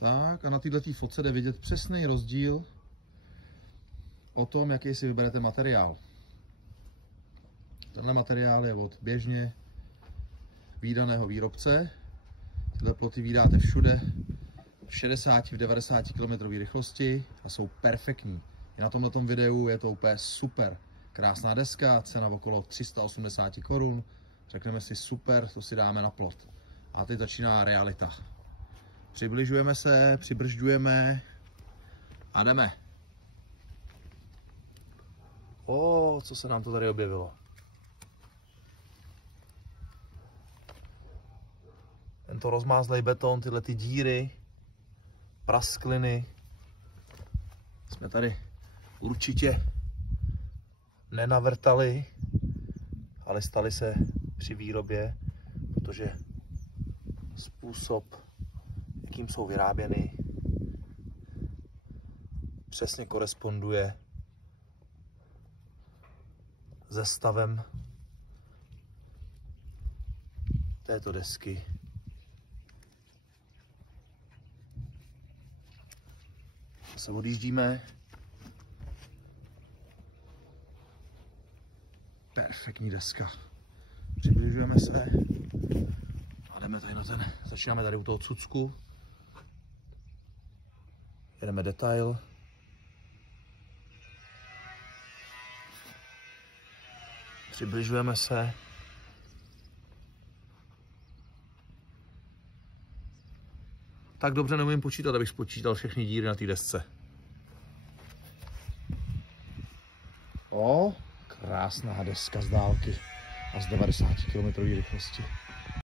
Tak a na této fotce jde vidět přesný rozdíl o tom, jaký si vyberete materiál. Tenhle materiál je od běžně vídaného výrobce. Tyhle ploty vídáte všude v 60, v 90 km rychlosti a jsou perfektní. I na tomto videu je to úplně super. Krásná deska, cena okolo 380 korun. Řekneme si super, to si dáme na plot. A teď začíná realita. Přibližujeme se, přibržďujeme a jdeme. Co se nám to tady objevilo? Tento rozmázlej beton, tyhle ty díry, praskliny, jsme tady určitě nenavrtali, ale staly se při výrobě, protože způsob, jakým jsou vyráběny, přesně koresponduje se stavem této desky. Se odjíždíme. Perfektní deska. Přibližujeme se a jdeme tady na ten. Začínáme tady u toho cucku. Jedeme detail. Přibližujeme se. Tak dobře neumím počítat, abych spočítal všechny díry na té desce. Krásná deska z dálky a z 90 km rychlosti.